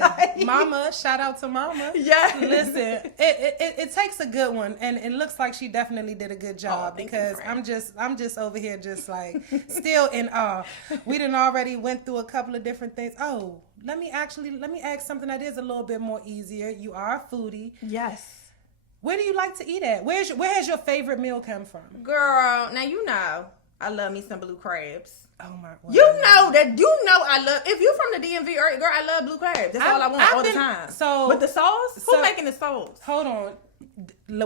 mama, shout out to mama. Yes. Listen, it takes a good one, and it looks like she definitely did a good job thank you, because friend. I'm just over here just like still in awe. We done already went through a couple of different things. Oh, let me ask something that is a little bit more easier. You are a foodie. Yes. Where do you like to eat at? Where has your favorite meal come from? Girl, now you know I love me some blue crabs. Oh my God. You know I love, if you from the DMV area, girl, I love blue crabs. That's all I want all the time. So with the sauce? Who making the sauce? Hold on.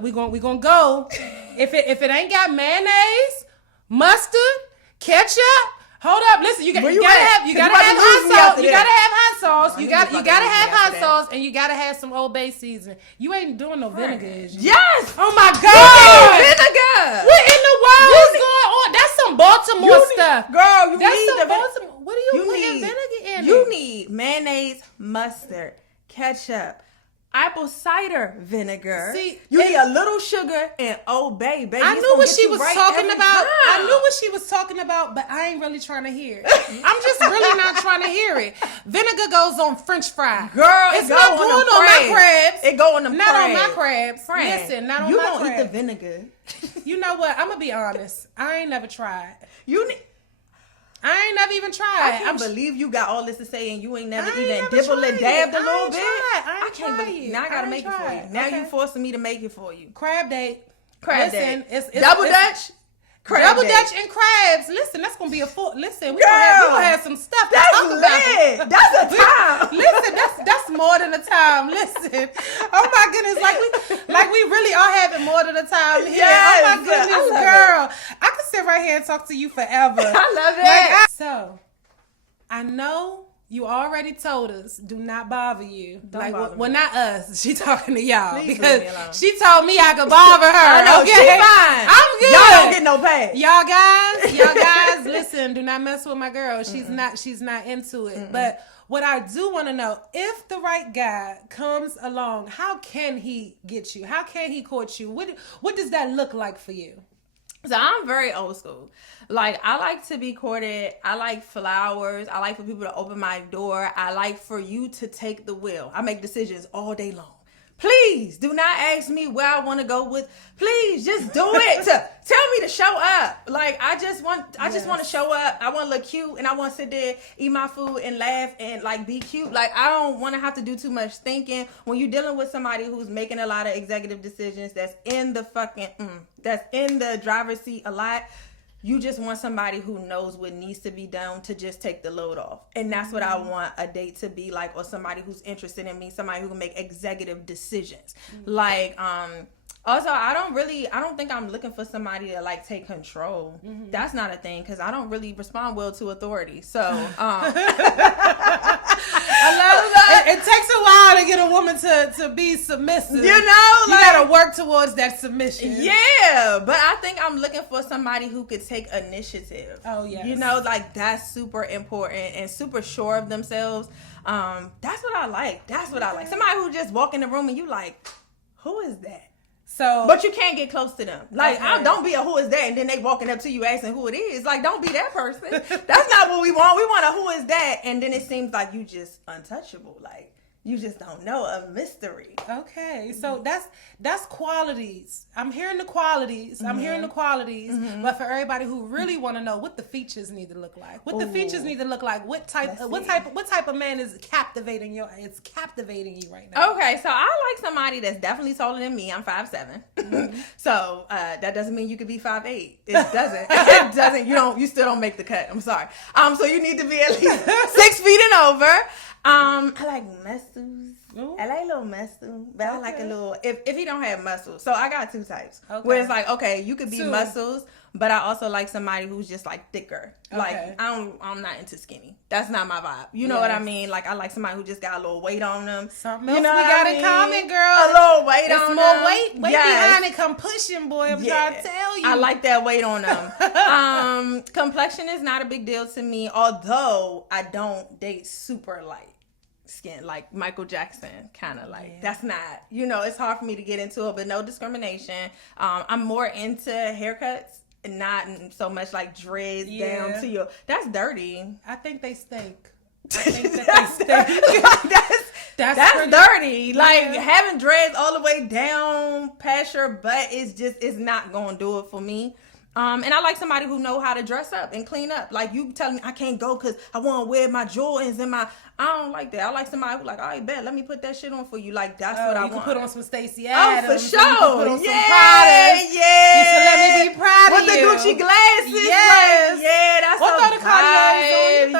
We gonna go. If it ain't got mayonnaise, mustard, ketchup. Hold up, listen. You gotta have hot sauce. You gotta have hot sauce. You gotta have hot sauce, and you gotta have some Old Bay seasoning. You ain't doing no vinegar, is you? Yes. Oh my God. Vinegar. What in the world is going on? That's some Baltimore stuff. Girl, That's some Baltimore. What are you putting need vinegar in? You need mayonnaise, mustard, ketchup, apple cider vinegar. See, you need a little sugar and Old Bay, baby. I It's knew gonna what get she you was right talking every about. time. I knew what she was talking about, but I ain't really trying to hear it. I'm just really not trying to hear it. Vinegar goes on French fries. Girl, it's it not go going on, on my crabs. It go on them Not crabs. on my crabs. Friend, Listen, not on you my gonna crabs. eat the vinegar. You know what? I'm gonna be honest. I ain't never tried. You need. I ain't never even tried. I can't believe you got all this to say and you ain't never I ain't even never dibbled and tried dabbed it. a little I bit. ain't can't tried believe. it. Now I gotta I make ain't it for you. tried. Now Okay. you forcing me to make it for you. Crab date. Crab Listen, date. it's Double Dutch. Crab Double date. Dutch and crabs. Listen, that's gonna be a full. Listen, we Girl, gonna have some stuff to That's talk lit. about. That's a time. Listen, that's more than a time. Listen, oh my goodness, like we really are having more than a time here. Yes, oh my I goodness, love girl, I could sit right here and talk to you forever. I love it. So, I know. You already told us, do not bother you. Don't bother well, me. not us. She talking to y'all Please because leave me alone. she told me I could bother her. I know, okay? she fine. I'm good. Y'all don't get no pay. Y'all guys, listen, do not mess with my girl. She's not into it. But what I do want to know, if the right guy comes along, how can he get you? How can he court you? What does that look like for you? So I'm very old school. Like, I like to be courted. I like flowers. I like for people to open my door. I like for you to take the wheel. I make decisions all day long. Please do not ask me where I want to go with. Please just do it. Tell me to show up. Like, I just want to show up. I want to look cute and I want to sit there, eat my food and laugh and like be cute. Like, I don't want to have to do too much thinking. When you're dealing with somebody who's making a lot of executive decisions, that's in the driver's seat a lot. You just want somebody who knows what needs to be done to just take the load off. And that's what I want a date to be like, or somebody who's interested in me, somebody who can make executive decisions. Like, also, I don't think I'm looking for somebody to like take control. That's not a thing because I don't really respond well to authority. So, I love that. It takes a while to get a woman to be submissive. You know, you gotta work towards that submission. Yeah, but I think I'm looking for somebody who could take initiative. Oh, yes. You know, like that's super important and super sure of themselves. That's what I like. That's what I like. Somebody who just walk in the room and you like, who is that? So, but you can't get close to them. Like, okay. Don't be a who is that, and then they walking up to you asking who it is. Like, don't be that person. That's not what we want. We want a who is that, and then it seems like you just untouchable. Like, you just don't know, a mystery. Okay, so that's qualities. I'm hearing the qualities. But for everybody who really want to know what the features need to look like, what type of man is captivating you? It's captivating you right now. Okay, so I like somebody that's definitely taller than me. I'm 5'7". So that doesn't mean you could be 5'8". It doesn't. It doesn't. You still don't make the cut. I'm sorry. So you need to be at least 6 feet and over. I like muscles. Ooh. I like a little muscle, but I like a little. If he don't have muscles, so I got two types. Okay. Where it's like, okay, you could be Two. muscles, but I also like somebody who's just like thicker. Okay. Like I'm not into skinny. That's not my vibe. You know what I mean? Like I like somebody who just got a little weight on them. Something else you know we what got I in mean? common, girl. A little weight It's on more them. weight behind it. Come pushing, boy. I'm trying to tell you. I like that weight on them. Complexion is not a big deal to me, although I don't date super light skin, like Michael Jackson, kind of like that's not, it's hard for me to get into it, but no discrimination. I'm more into haircuts and not so much like dreads down to your, that's dirty. I think they stink. I think that they stink. That's dirty. Like having dreads all the way down past your butt it's not gonna do it for me. And I like somebody who know how to dress up and clean up. Like you telling me I can't go because I want to wear my Jordans and I don't like that. I like somebody who like, all right, bet, let me put that shit on for you. Like that's what I want. You can put on some Stacey Adams. Oh, for sure. You can put on some Yeah. You should let me be proud with of you. With the Gucci glasses. Yes. Like, yeah, that's Or throw the Cartiers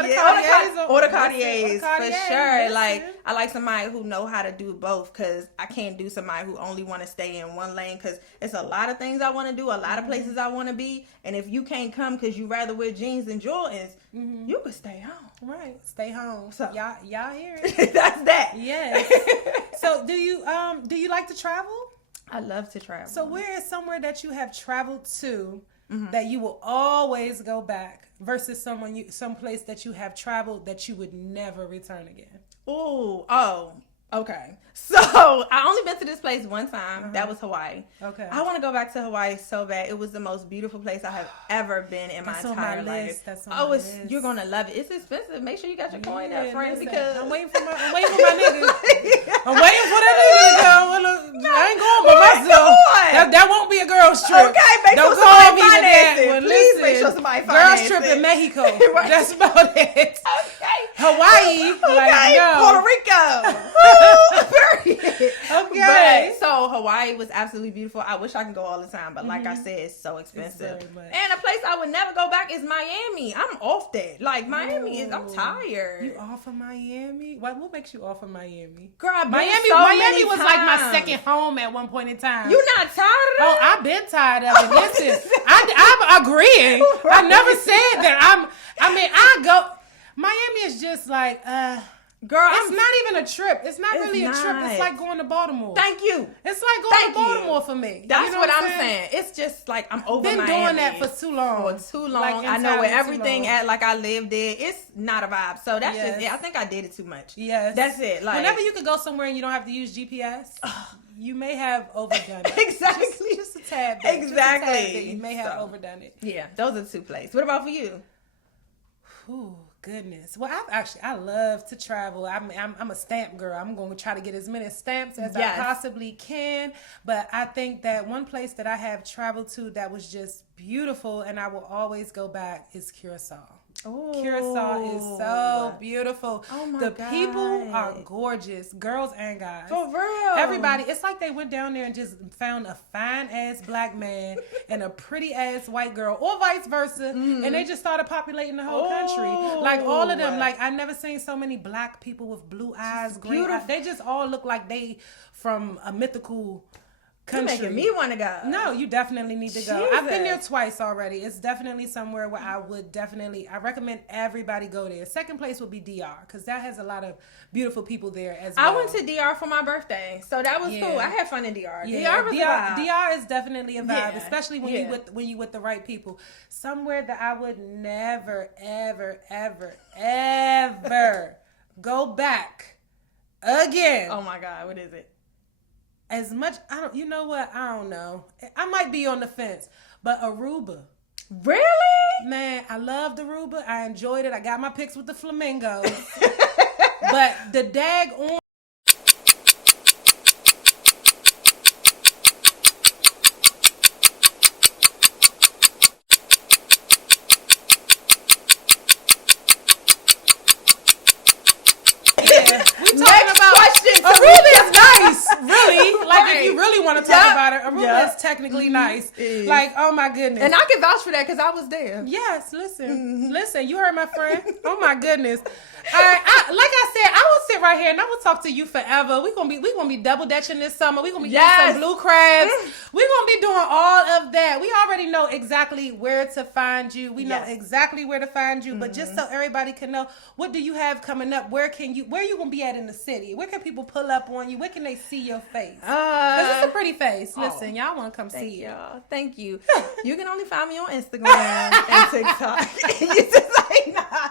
on. Or the Cartiers, for sure. Listen. Like I like somebody who know how to do both, because I can't do somebody who only want to stay in one lane, because it's a lot of things I want to do, a lot of places I want to be, and if you can't come because you rather wear jeans than Jordans, you could stay home. Right, stay home. So y'all hear it? That's that. Yes. So do you like to travel? I love to travel. So where is somewhere that you have traveled to that you will always go back versus some place that you have traveled that you would never return again? Oh, Okay. So I only been to this place one time. That was Hawaii. Okay. I want to go back to Hawaii so bad. It was the most beautiful place I have ever been in my entire life. That's on my list. You're gonna love it. It's expensive. Make sure you got your coin up, friend, listen, because I'm waiting for my niggas. I'm waiting for that nigga to go. I ain't going by myself. That won't be a girls trip. Okay, make Don't sure call somebody me with that finance it. one. Please Listen, make sure somebody girls finance trip it. in Mexico. Right. That's about it. Okay. Hawaii, like no. Puerto Rico. Period. Okay. But, so Hawaii was absolutely beautiful. I wish I could go all the time, but like I said, it's so expensive. And a place I would never go back is Miami. I'm off that. Like Miami is. I'm tired. You off of Miami? What makes you off of Miami? Girl, I've been Miami was times. like my second home at one point in time. You not tired of that? Oh, I've been tired of it. Listen, I'm agreeing. Right. I never said that. I go. Miami is just like, girl, it's not even a trip. It's not really a trip. It's like going to Baltimore. Thank you. It's like going to Baltimore for me. That's you know what I'm saying. It's just like I'm over been Miami. doing that for too long. Like, I know where everything at. Like I lived there. It's not a vibe. So that's just it. I think I did it too much. Yes, that's it. Like whenever you could go somewhere and you don't have to use GPS. You may have overdone it. Exactly. Just a tad bit. Exactly. Just a tad bit. You may have overdone it. Yeah, those are two places. What about for you? Ooh, goodness. Well, I love to travel. I'm a stamp girl. I'm going to try to get as many stamps as I possibly can. But I think that one place that I have traveled to that was just beautiful and I will always go back is Curacao. Oh, Curacao is so beautiful. Oh my the God. people are gorgeous, girls and guys. For real. Everybody, it's like they went down there and just found a fine ass black man and a pretty ass white girl, or vice versa, and they just started populating the whole country. Like all of them. Like I never seen so many black people with blue eyes, green eyes. They just all look like they from a mythical country. You're making me want to go. No, you definitely need to go. I've been there twice already. It's definitely somewhere where I recommend everybody go there. Second place would be DR because that has a lot of beautiful people there as well. I went to DR for my birthday, so that was cool. I had fun in DR. Yeah. DR was a vibe. DR is definitely a vibe, especially when you with the right people. Somewhere that I would never, ever, ever, ever go back again. Oh my God, what is it? As much, you know what? I don't know. I might be on the fence, but Aruba. Really? Man, I loved Aruba. I enjoyed it. I got my pics with the flamingos. But the daggone Aruba is nice, really. Like if you really want to talk about it, Aruba is technically nice. Like, oh my goodness. And I can vouch for that because I was there. Yes, listen. You heard my friend. Oh my goodness. Like I said, I will sit right here and I will talk to you forever. We gonna be double dutching this summer. We gonna be doing some blue crabs. We gonna be doing all of that. We already know exactly where to find you. We know exactly where to find you. But just so everybody can know, what do you have coming up? Where you gonna be at in the city? Where can people pull up on you? Where can they see your face? Because it's a pretty face. Listen, y'all want to come see it. Thank you. You can only find me on Instagram and TikTok. You just like, nah.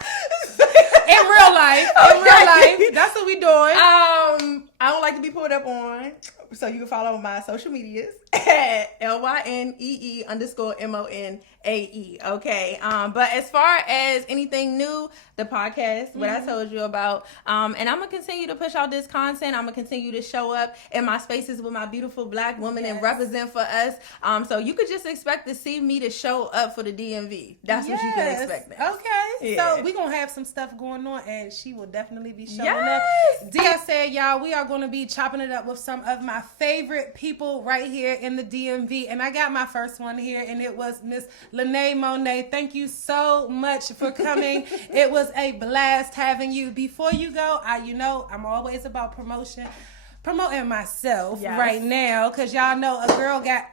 In real life. In real life. That's what we doing. I don't like to be pulled up on. So you can follow my social medias at LYNEE_MONAE. Okay. But as far as anything new, the podcast, what I told you about, and I'm going to continue to push out this content. I'm going to continue to show up in my spaces with my beautiful black women and represent for us. So you could just expect to see me to show up for the DMV. That's what you can expect now. Okay. Yeah. So we're going to have some stuff going on and she will definitely be showing up. Dia said, y'all, we are going to be chopping it up with some of my favorite people right here in the DMV. And I got my first one here and it was Miss Lene Monet. Thank you so much for coming. It was a blast having you. Before you go, I'm always about promoting myself right now, because y'all know a girl got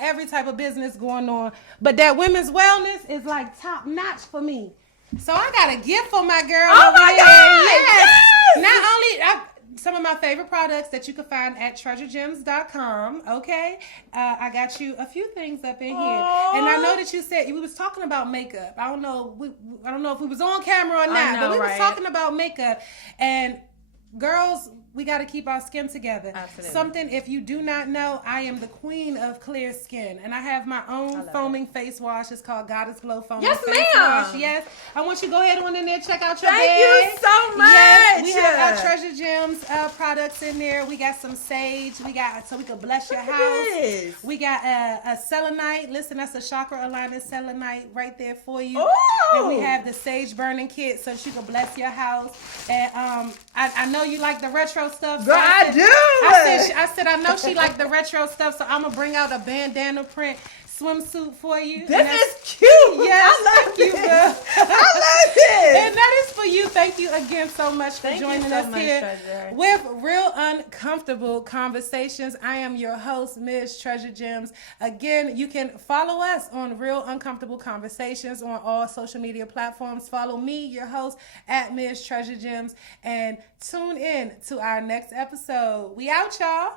every type of business going on, but that women's wellness is like top notch for me. So I got a gift for my girl. Oh my God! Yes. Not only some of my favorite products that you can find at treasuregems.com. Okay, I got you a few things up in here, and I know that you said we was talking about makeup. I don't know if we was on camera or not, but we was talking about makeup, and girls, we got to keep our skin together. Absolutely. Something, if you do not know, I am the queen of clear skin, and I have my own foaming face wash. It's called Goddess Glow Foaming Yes, Face ma'am. Wash. Yes, I want you to go ahead on in there, check out your Thank bag. you so much. Yes, we have our Treasure Gems products in there. We got some sage. We got, so we can bless your house. Yes. We got a selenite. Listen, that's a chakra aligning selenite right there for you. Ooh. And we have the sage burning kit so you can bless your house. And I know you like the retro stuff. So Girl, I do. I said I know she like the retro stuff, so I'm gonna bring out a bandana print swimsuit for you. This is cute. Yes, I love thank you, this. girl. I love this. And that is for you. Thank you again so much for Thank you joining so us much, here Treasure. with Real Uncomfortable Conversations. I am your host, Ms. Treasure Gems. Again, you can follow us on Real Uncomfortable Conversations on all social media platforms. Follow me, your host, at Ms. Treasure Gems, and tune in to our next episode. We out, y'all.